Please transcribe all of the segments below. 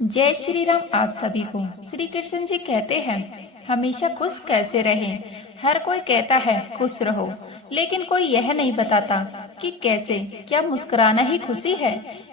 जय श्री राम। आप सभी को श्री कृष्ण जी कहते हैं हमेशा खुश कैसे रहें। हर कोई कहता है खुश रहो, लेकिन कोई यह नहीं बताता कि कैसे। क्या मुस्कुराना ही खुशी है,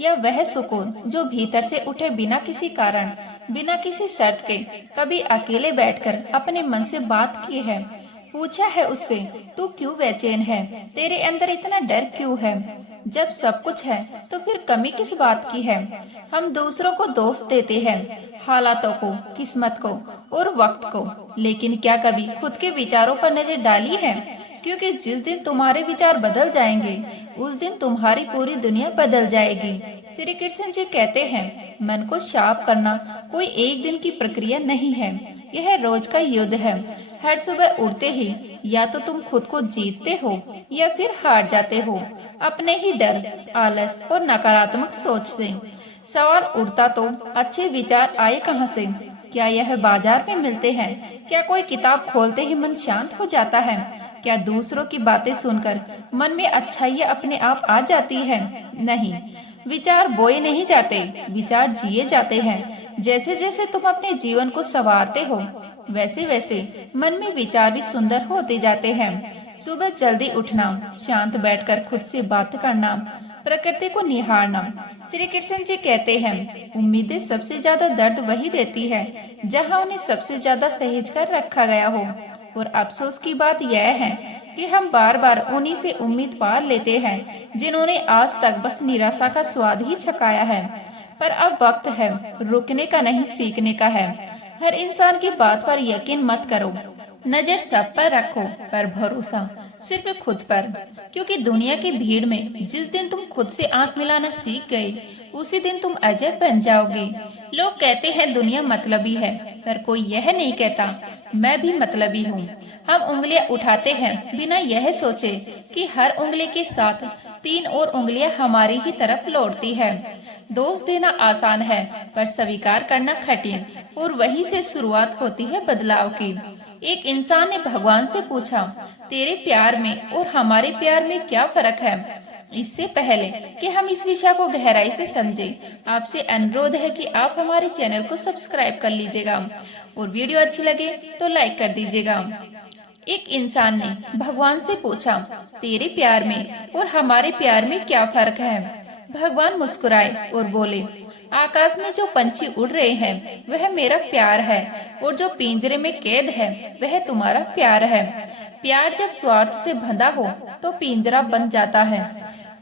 या वह सुकून जो भीतर से उठे बिना किसी कारण, बिना किसी शर्त के। कभी अकेले बैठकर अपने मन से बात की है, पूछा है उससे तू क्यों बेचैन है, तेरे अंदर इतना डर क्यों है। जब सब कुछ है तो फिर कमी किस बात की है। हम दूसरों को दोष देते हैं, हालातों को, किस्मत को और वक्त को, लेकिन क्या कभी खुद के विचारों पर नजर डाली है। क्योंकि जिस दिन तुम्हारे विचार बदल जाएंगे, उस दिन तुम्हारी पूरी दुनिया बदल जाएगी। श्री कृष्ण जी कहते हैं मन को शांत करना कोई एक दिन की प्रक्रिया नहीं है, यह रोज का युद्ध है। हर सुबह उठते ही या तो तुम खुद को जीतते हो या फिर हार जाते हो अपने ही डर, आलस और नकारात्मक सोच से। सवाल उठता तो अच्छे विचार आए कहाँ से? क्या यह बाजार में मिलते हैं? क्या कोई किताब खोलते ही मन शांत हो जाता है? क्या दूसरों की बातें सुनकर मन में अच्छाइयाँ अपने आप आ जाती है? नहीं, विचार बोए नहीं जाते, विचार जिए जाते हैं। जैसे जैसे तुम अपने जीवन को संवारते हो, वैसे वैसे मन में विचार भी सुंदर होते जाते हैं। सुबह जल्दी उठना, शांत बैठकर खुद से बात करना, प्रकृति को निहारना। श्री कृष्ण जी कहते हैं उम्मीदें सबसे ज्यादा दर्द वही देती है जहाँ उन्हें सबसे ज्यादा सहेज कर रखा गया हो। और अफसोस की बात यह है कि हम बार बार उन्हीं से उम्मीद पार लेते हैं जिन्होंने आज तक बस निराशा का स्वाद ही छकाया है। पर अब वक्त है रुकने का नहीं, सीखने का है। हर इंसान की बात पर यकीन मत करो, नजर सब पर रखो, पर भरोसा सिर्फ खुद पर। क्योंकि दुनिया की भीड़ में जिस दिन तुम खुद से आंख मिलाना सीख गए, उसी दिन तुम अजय बन जाओगे। लोग कहते हैं दुनिया मतलबी है, पर कोई यह नहीं कहता मैं भी मतलबी हूँ। हम उंगलियां उठाते हैं बिना यह सोचे कि हर उंगली के साथ 3 और उंगलियां हमारी ही तरफ लौटती है। दोष देना आसान है, पर स्वीकार करना कठिन, और वहीं से शुरुआत होती है बदलाव की। एक इंसान ने भगवान से पूछा, तेरे प्यार में और हमारे प्यार में क्या फर्क है? इससे पहले कि हम इस विषय को गहराई से समझें, आपसे अनुरोध है कि आप हमारे चैनल को सब्सक्राइब कर लीजिएगा और वीडियो अच्छी लगे तो लाइक कर दीजिएगा। एक इंसान ने भगवान से पूछा, तेरे प्यार में और हमारे प्यार में क्या फर्क है? भगवान मुस्कुराए और बोले, आकाश में जो पंछी उड़ रहे हैं वह मेरा प्यार है, और जो पिंजरे में कैद है वह तुम्हारा प्यार है। प्यार जब स्वार्थ से बंधा हो तो पिंजरा बन जाता है,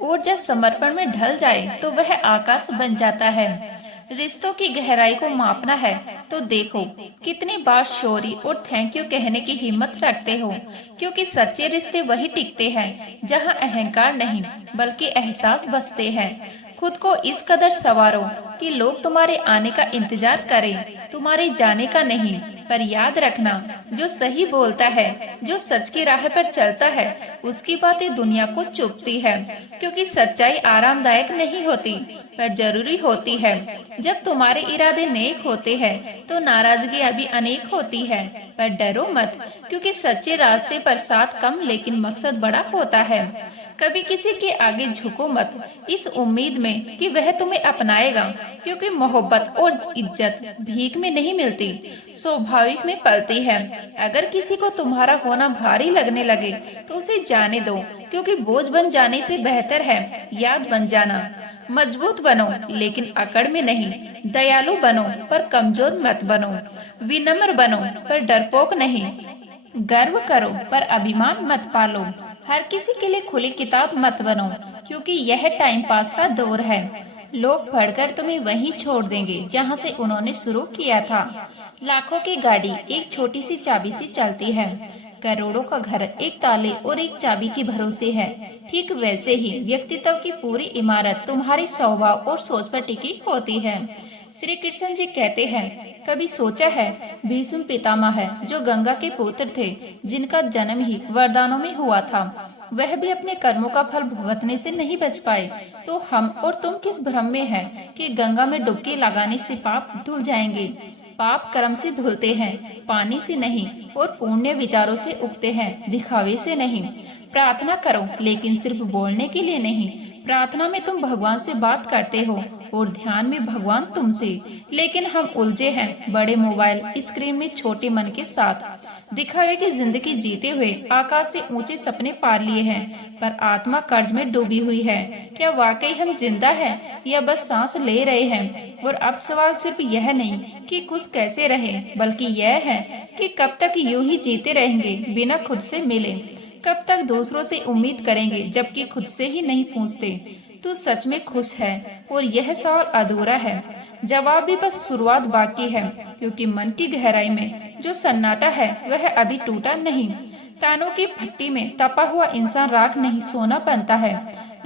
और जब समर्पण में ढल जाए तो वह आकाश बन जाता है। रिश्तों की गहराई को मापना है तो देखो कितनी बार सॉरी और थैंक यू कहने की हिम्मत रखते हो। क्योंकि सच्चे रिश्ते वही टिकते हैं जहां अहंकार नहीं बल्कि एहसास बसते हैं। खुद को इस कदर संवारो कि लोग तुम्हारे आने का इंतजार करें, तुम्हारे जाने का नहीं। पर याद रखना, जो सही बोलता है, जो सच की राह पर चलता है, उसकी बातें दुनिया को चुभती है। क्योंकि सच्चाई आरामदायक नहीं होती, पर जरूरी होती है। जब तुम्हारे इरादे नेक होते हैं तो नाराजगी भी अनेक होती है। पर डरो मत, क्योंकि सच्चे रास्ते पर साथ कम लेकिन मकसद बड़ा होता है। कभी किसी के आगे झुको मत, इस उम्मीद में कि वह तुम्हें अपनाएगा। क्योंकि मोहब्बत और इज्जत भीख में नहीं मिलती, स्वाभाविक में पलती है। अगर किसी को तुम्हारा होना भारी लगने लगे तो उसे जाने दो, क्योंकि बोझ बन जाने से बेहतर है याद बन जाना। मजबूत बनो लेकिन अकड़ में नहीं, दयालु बनो पर कमजोर मत बनो, विनम्र बनो पर डरपोक नहीं, गर्व करो पर अभिमान मत पालो। हर किसी के लिए खुली किताब मत बनो, क्योंकि यह टाइम पास का दौर है। लोग पढ़कर तुम्हें वहीं छोड़ देंगे जहां से उन्होंने शुरू किया था। लाखों की गाड़ी एक छोटी सी चाबी से चलती है, करोड़ों का घर एक ताले और एक चाबी के भरोसे है। ठीक वैसे ही व्यक्तित्व की पूरी इमारत तुम्हारे स्वभाव और सोच पर टिकी होती है। श्री कृष्ण जी कहते हैं, कभी सोचा है भीष्म पितामह है जो गंगा के पुत्र थे, जिनका जन्म ही वरदानों में हुआ था, वह भी अपने कर्मों का फल भुगतने से नहीं बच पाए। तो हम और तुम किस भ्रम में हैं कि गंगा में डुबकी लगाने से पाप धुल जाएंगे? पाप कर्म से धुलते हैं, पानी से नहीं, और पुण्य विचारों से उगते हैं, दिखावे से नहीं। प्रार्थना करो लेकिन सिर्फ बोलने के लिए नहीं, प्रार्थना में तुम भगवान से बात करते हो और ध्यान में भगवान तुमसे, लेकिन हम उलझे हैं बड़े मोबाइल स्क्रीन में छोटे मन के साथ। दिखावे की जिंदगी जीते हुए आकाश से ऊंचे सपने पार लिए हैं, पर आत्मा कर्ज में डूबी हुई है। क्या वाकई हम जिंदा हैं या बस सांस ले रहे हैं? और अब सवाल सिर्फ यह नहीं कि खुश कैसे रहे, बल्कि यह है कि कब तक यूं ही जीते रहेंगे बिना खुद से मिले। कब तक दूसरों से उम्मीद करेंगे जबकि खुद से ही नहीं पूछते तू सच में खुश है? और यह सवाल अधूरा है, जवाब भी बस शुरुआत बाकी है, क्योंकि मन की गहराई में जो सन्नाटा है वह अभी टूटा नहीं। तानों की भट्टी में तपा हुआ इंसान राख नहीं सोना बनता है,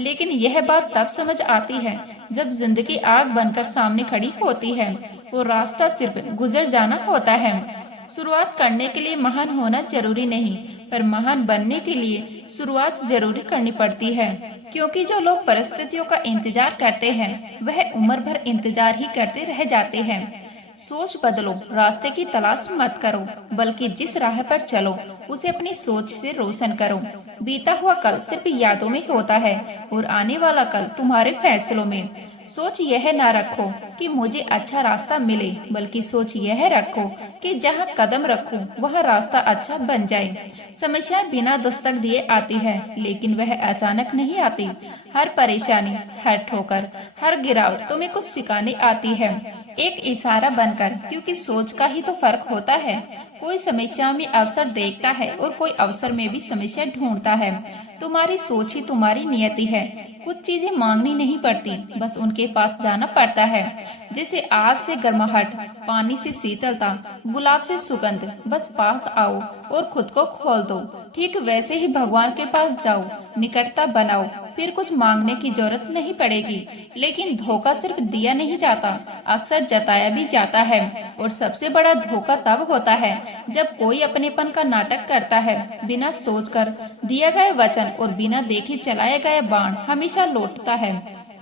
लेकिन यह बात तब समझ आती है जब जिंदगी आग बनकर सामने खड़ी होती है और रास्ता सिर्फ गुजर जाना होता है। शुरुआत करने के लिए महान होना जरूरी नहीं, पर महान बनने के लिए शुरुआत जरूरी करनी पड़ती है। क्योंकि जो लोग परिस्थितियों का इंतजार करते हैं वह उम्र भर इंतजार ही करते रह जाते हैं। सोच बदलो, रास्ते की तलाश मत करो, बल्कि जिस राह पर चलो उसे अपनी सोच से रोशन करो। बीता हुआ कल सिर्फ यादों में होता है और आने वाला कल तुम्हारे फैसलों में। सोच यह ना रखो कि मुझे अच्छा रास्ता मिले, बल्कि सोच यह रखो कि जहाँ कदम रखूं वहाँ रास्ता अच्छा बन जाए। समस्या बिना दस्तक दिए आती है, लेकिन वह अचानक नहीं आती। हर परेशानी, हर ठोकर, हर गिरावट तुम्हें कुछ सिखाने आती है, एक इशारा बनकर, क्योंकि सोच का ही तो फर्क होता है। कोई समस्या में अवसर देखता है और कोई अवसर में भी समस्या ढूंढता है। तुम्हारी सोच ही तुम्हारी नियति है। कुछ चीजें मांगनी नहीं पड़ती, बस उनके पास जाना पड़ता है। जैसे आग से गर्माहट, पानी से शीतलता, गुलाब से सुगंध, बस पास आओ और खुद को खोल दो। ठीक वैसे ही भगवान के पास जाओ, निकटता बनाओ, फिर कुछ मांगने की जरूरत नहीं पड़ेगी। लेकिन धोखा सिर्फ दिया नहीं जाता, अक्सर जताया भी जाता है। और सबसे बड़ा धोखा तब होता है जब कोई अपनेपन का नाटक करता है। बिना सोचकर दिया गया वचन और बिना देखे चलाया गया बाण हमेशा लौटता है,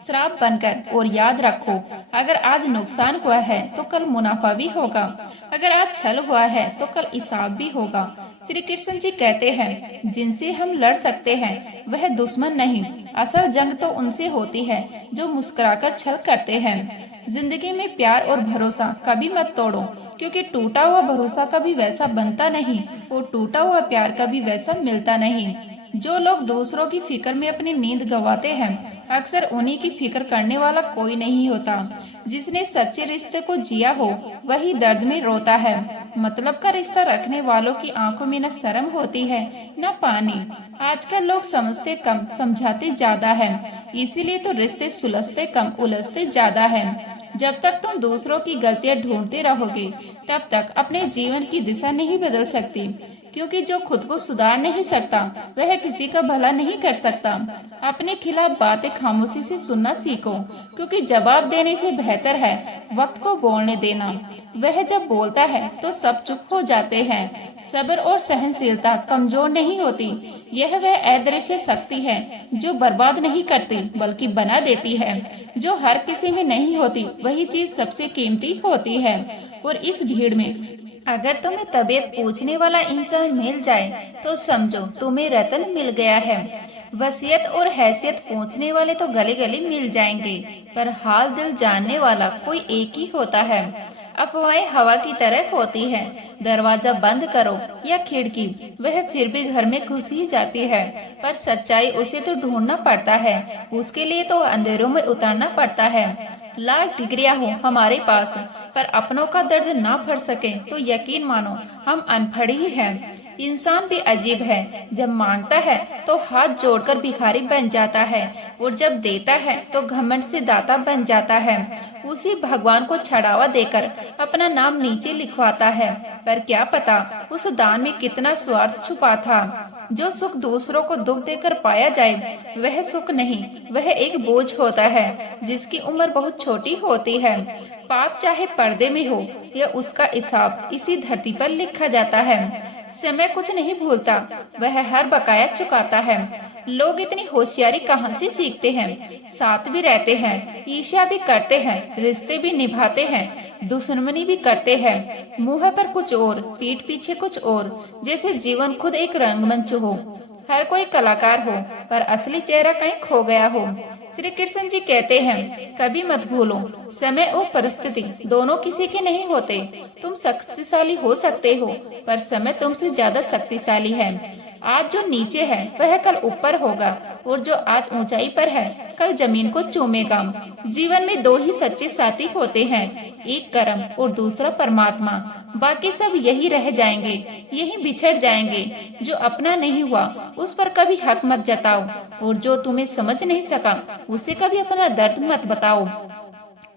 श्राप बनकर। और याद रखो, अगर आज नुकसान हुआ है तो कल मुनाफा भी होगा, अगर आज छल हुआ है तो कल इंसाफ भी होगा। श्री कृष्ण जी कहते हैं, जिनसे हम लड़ सकते हैं वह दुश्मन नहीं, असल जंग तो उनसे होती है जो मुस्कुराकर छल करते हैं। जिंदगी में प्यार और भरोसा कभी मत तोड़ो, क्योंकि टूटा हुआ भरोसा कभी वैसा बनता नहीं और टूटा हुआ प्यार कभी वैसा मिलता नहीं। जो लोग दूसरों की फिक्र में अपनी नींद गंवाते हैं, अक्सर उन्हीं की फिक्र करने वाला कोई नहीं होता। जिसने सच्चे रिश्ते को जिया हो वही दर्द में रोता है। मतलब का रिश्ता रखने वालों की आंखों में न शर्म होती है न पानी। आजकल लोग समझते कम, समझाते ज्यादा है, इसीलिए तो रिश्ते सुलझते कम, उलझते ज्यादा है। जब तक तुम दूसरों की गलतियां ढूंढते रहोगे तब तक अपने जीवन की दिशा नहीं बदल सकती, क्योंकि जो खुद को सुधार नहीं सकता वह किसी का भला नहीं कर सकता। अपने खिलाफ बातें खामोशी से सुनना सीखो, क्योंकि जवाब देने से बेहतर है वक्त को बोलने देना। वह जब बोलता है तो सब चुप हो जाते हैं। सब्र और सहनशीलता कमजोर नहीं होती, यह वह अदृश्य शक्ति है जो बर्बाद नहीं करती बल्कि बना देती है। जो हर किसी में नहीं होती वही चीज सबसे कीमती होती है। और इस भीड़ में अगर तुम्हें तबीयत पूछने वाला इंसान मिल जाए तो समझो तुम्हें रतन मिल गया है। वसीयत और हैसियत पूछने वाले तो गले गले मिल जाएंगे, पर हाल दिल जानने वाला कोई एक ही होता है। अफवाहें हवा की तरह होती है, दरवाजा बंद करो या खिड़की वह फिर भी घर में घुस ही जाती है। पर सच्चाई उसे तो ढूंढना पड़ता है, उसके लिए तो अंधेरों में उतरना पड़ता है। लाख डिग्रियां हो हमारे पास, पर अपनों का दर्द ना भर सके तो यकीन मानो हम अनपढ़ ही हैं। इंसान भी अजीब है, जब मांगता है तो हाथ जोड़कर भिखारी बन जाता है और जब देता है तो घमंड से दाता बन जाता है। उसी भगवान को छड़ावा देकर अपना नाम नीचे लिखवाता है, पर क्या पता उस दान में कितना स्वार्थ छुपा था। जो सुख दूसरों को दुख देकर पाया जाए वह सुख नहीं, वह एक बोझ होता है जिसकी उम्र बहुत छोटी होती है। पाप चाहे पर्दे में हो या उसका हिसाब इसी धरती पर लिखा जाता है। समय कुछ नहीं भूलता, वह हर बकाया चुकाता है। लोग इतनी होशियारी कहाँ से सीखते हैं? साथ भी रहते हैं, ईर्ष्या भी करते हैं, रिश्ते भी निभाते हैं, दुश्मनी भी करते हैं। मुंह पर कुछ और, पीठ पीछे कुछ और, जैसे जीवन खुद एक रंगमंच हो। हर कोई कलाकार हो पर असली चेहरा कहीं खो गया हो। श्री कृष्ण जी कहते हैं, कभी मत भूलो, समय और परिस्थिति दोनों किसी के नहीं होते। तुम शक्तिशाली हो सकते हो, पर समय तुमसे ज्यादा शक्तिशाली है। आज जो नीचे है वह कल ऊपर होगा, और जो आज ऊंचाई पर है कल जमीन को चूमेगा। जीवन में दो ही सच्चे साथी होते हैं, एक कर्म और दूसरा परमात्मा। बाकी सब यही रह जाएंगे, यही बिछड़ जाएंगे। जो अपना नहीं हुआ उस पर कभी हक मत जताओ, और जो तुम्हें समझ नहीं सका उसे कभी अपना दर्द मत बताओ।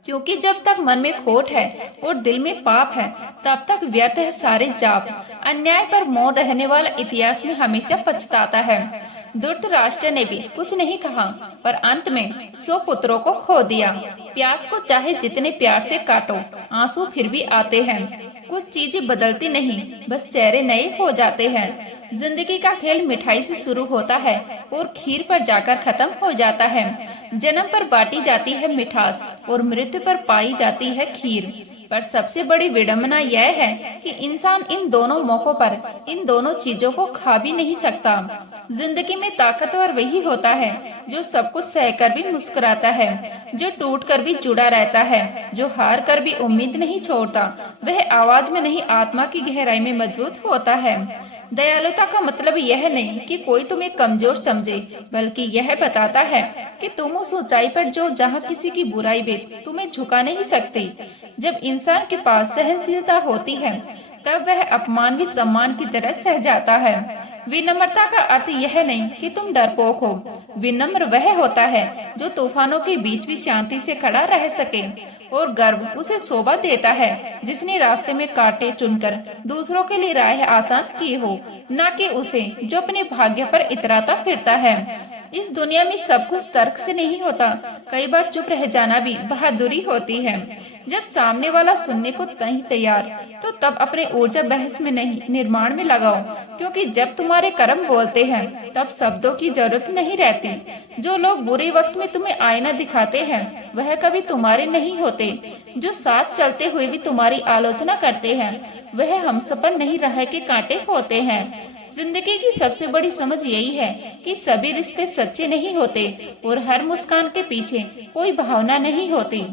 क्योंकि जब तक मन में खोट है और दिल में पाप है, तब तक व्यर्थ है सारे जाप। अन्याय पर मौन रहने वाला इतिहास में हमेशा पछताता है। धृतराष्ट्र ने भी कुछ नहीं कहा, पर अंत में 100 पुत्रों को खो दिया। प्यास को चाहे जितने प्यार से काटो, आंसू फिर भी आते हैं। कुछ चीजें बदलती नहीं, बस चेहरे नए हो जाते हैं। जिंदगी का खेल मिठाई से शुरू होता है और खीर पर जाकर खत्म हो जाता है। जन्म पर बांटी जाती है मिठास और मृत्यु पर पाई जाती है खीर। पर सबसे बड़ी विडंबना यह है कि इंसान इन दोनों मौकों पर इन दोनों चीजों को खा भी नहीं सकता। जिंदगी में ताकतवर वही होता है जो सब कुछ सहकर भी मुस्कुराता है, जो टूट कर भी जुड़ा रहता है, जो हार कर भी उम्मीद नहीं छोड़ता। वह आवाज में नहीं, आत्मा की गहराई में मजबूत होता है। दयालुता का मतलब यह नहीं कि कोई तुम्हें कमजोर समझे, बल्कि यह बताता है कि तुम उस ऊंचाई पर जो जहाँ किसी की बुराई भी तुम्हें झुका नहीं सकती। जब इंसान के पास सहनशीलता होती है, तब वह अपमान भी सम्मान की तरह सह जाता है। विनम्रता का अर्थ यह नहीं कि तुम डरपोक हो। विनम्र वह होता है जो तूफानों के बीच भी शांति से खड़ा रह सके, और गर्व उसे शोभा देता है जिसने रास्ते में कांटे चुनकर दूसरों के लिए राह आसान की हो, न कि उसे जो अपने भाग्य पर इतराता फिरता है। इस दुनिया में सब कुछ तर्क से नहीं होता, कई बार चुप रह जाना भी बहादुरी होती है। जब सामने वाला सुनने को नहीं तैयार, तो तब अपने ऊर्जा बहस में नहीं, निर्माण में लगाओ। क्योंकि जब तुम्हारे कर्म बोलते हैं, तब शब्दों की जरूरत नहीं रहती। जो लोग बुरे वक्त में तुम्हें आईना दिखाते हैं, वह कभी तुम्हारे नहीं होते। जो साथ चलते हुए भी तुम्हारी आलोचना करते हैं, वह हमसफर नहीं रह के कांटे होते हैं। जिंदगी की सबसे बड़ी समझ यही है कि सभी रिश्ते सच्चे नहीं होते, और हर मुस्कान के पीछे कोई भावना नहीं होती।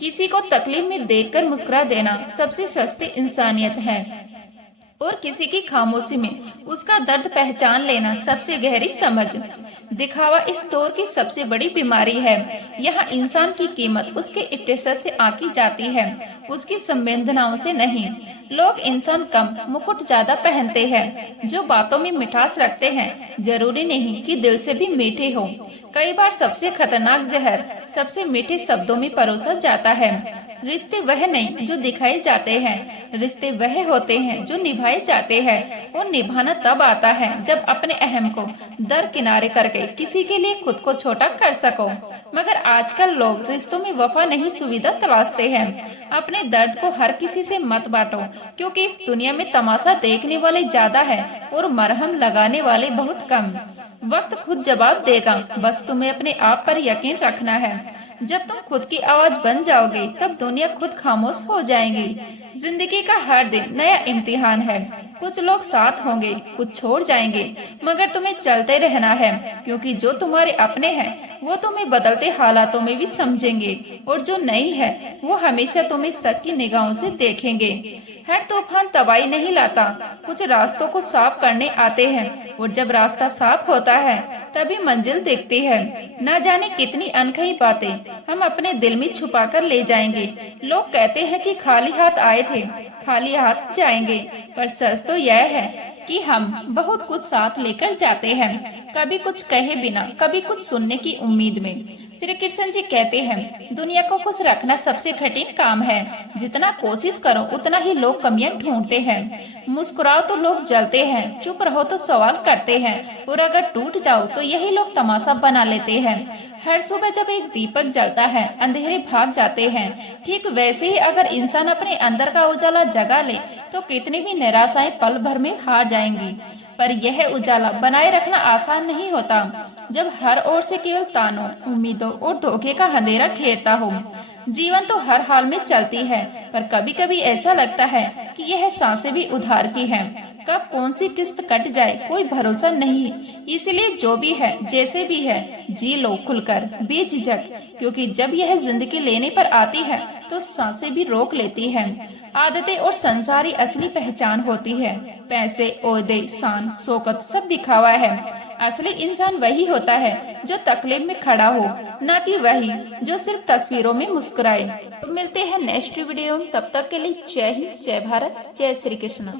किसी को तकलीफ में देखकर मुस्कुरा देना सबसे सस्ती इंसानियत है, और किसी की खामोशी में उसका दर्द पहचान लेना सबसे गहरी समझ। दिखावा इस दौर की सबसे बड़ी बीमारी है। यहाँ इंसान की कीमत उसके स्टेटस से आंकी जाती है, उसकी संवेदनाओं से नहीं। लोग इंसान कम, मुकुट ज्यादा पहनते हैं। जो बातों में मिठास रखते हैं, जरूरी नहीं कि दिल से भी मीठे हो। कई बार सबसे खतरनाक जहर सबसे मीठे शब्दों में परोसा जाता है। रिश्ते वह नहीं जो दिखाए जाते हैं, रिश्ते वह होते हैं जो निभाए जाते हैं। और निभाना तब आता है जब अपने अहम को दरकिनारे करके किसी के लिए खुद को छोटा कर सको। मगर आजकल लोग रिश्तों में वफा नहीं, सुविधा तलाशते हैं। अपने दर्द को हर किसी से मत बांटो, क्योंकि इस दुनिया में तमाशा देखने वाले ज्यादा है और मरहम लगाने वाले बहुत कम। वक्त खुद जवाब देगा, बस तुम्हें अपने आप पर यकीन रखना है। जब तुम खुद की आवाज बन जाओगे, तब दुनिया खुद खामोश हो जाएगी। जिंदगी का हर दिन नया इम्तिहान है। कुछ लोग साथ होंगे, कुछ छोड़ जाएंगे, मगर तुम्हें चलते रहना है। क्योंकि जो तुम्हारे अपने हैं, वो तुम्हें बदलते हालातों में भी समझेंगे, और जो नहीं है, वो हमेशा तुम्हें सच की निगाहों से देखेंगे। हर तूफान तबाही नहीं लाता, कुछ रास्तों को साफ करने आते हैं, और जब रास्ता साफ होता है, तभी मंजिल दिखती है। न जाने कितनी अनकही बातें हम अपने दिल में छुपा कर ले जाएंगे। लोग कहते हैं कि खाली हाथ आए थे, खाली हाथ जाएंगे, पर सच तो यह है कि हम बहुत कुछ साथ लेकर जाते हैं। कभी कुछ कहे बिना, कभी कुछ सुनने की उम्मीद में। श्री कृष्ण जी कहते हैं, दुनिया को खुश रखना सबसे कठिन काम है। जितना कोशिश करो, उतना ही लोग कमियां ढूंढते हैं। मुस्कुराओ तो लोग जलते हैं, चुप रहो तो सवाल करते हैं, और अगर टूट जाओ तो यही लोग तमाशा बना लेते हैं। हर सुबह जब एक दीपक जलता है, अंधेरे भाग जाते हैं। ठीक वैसे ही अगर इंसान अपने अंदर का उजाला जगा ले, तो कितनी भी निराशाएं पल भर में हार जाएंगी। पर यह उजाला बनाए रखना आसान नहीं होता, जब हर ओर से केवल तानों, उम्मीदों और धोखे का अंधेरा घेरता हो। जीवन तो हर हाल में चलती है, पर कभी कभी ऐसा लगता है कि यह सांसें भी उधार की हैं। कब कौन सी किस्त कट जाए कोई भरोसा नहीं। इसलिए जो भी है जैसे भी है जी लो खुलकर बेझिझक, क्योंकि जब यह जिंदगी लेने पर आती है तो सांसें भी रोक लेती है। आदतें और संसारी असली पहचान होती है। पैसे, ओहदे, शान, शौकत सब दिखावा है। असली इंसान वही होता है जो तकलीफ में खड़ा हो, न कि वही जो सिर्फ तस्वीरों में मुस्कुराए। तो मिलते हैं नेक्स्ट वीडियो में, तब तक के लिए जय हिंद, जय भारत, जय श्री कृष्ण।